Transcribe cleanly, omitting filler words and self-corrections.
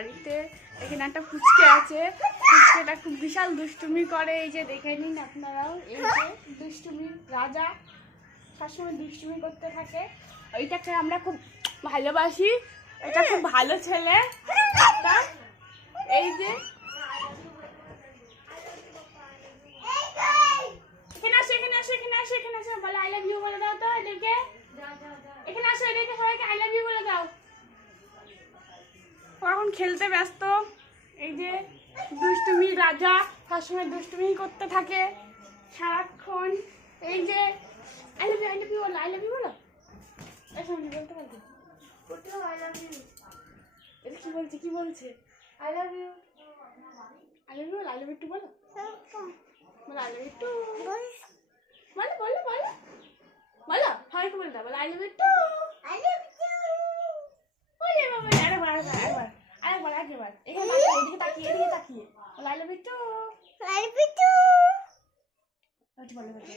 বাড়িতে। এখানে একটা পুচকে আছে, পুচকেটা খুব বিশাল দুষ্টুমি করে। এই যে দেখে নিন আপনারাও, এই যে দুষ্টুমি রাজা, সবসময় দুষ্টুমি করতে থাকে। ওইটাকে আমরা খুব ভালোবাসি, এটা খুব ভালো ছেলে। এই যে এখানে আসো, এখানে আসো, এখানে আসো, এখানে আসো, বলে আই লাভ ইউ বলে দাও তো এদেরকে। এখানে আসো, এদেরকে সবাইকে আই লাভ ইউ বলে দাও। ও এখন খেলতে ব্যস্ত। এই যে দুষ্টুমি রাজা, সবসময় দুষ্টুমি করতে থাকে সারাক্ষণ। এই যে I love you, I love you বলো, আই লাভ ইউ বলো। এখন বলতে পারবে আই লাভ ইউ। এটা কি বলছে, কি বলছে? I love you, I love you, I love you too বলো, বলো আই লাভ ইউ টু বলো, বলো বলো বলো বলো, সবাইকে বলে দাও, বলো I love you too, I love you too. বলে বাবা, আরেকবার আরেকবার আরেকবার আরেকবার, এখানে এদিকে তাকিয়ে, এদিকে তাকিয়ে বলো I love you too, I love you too. বলো বলো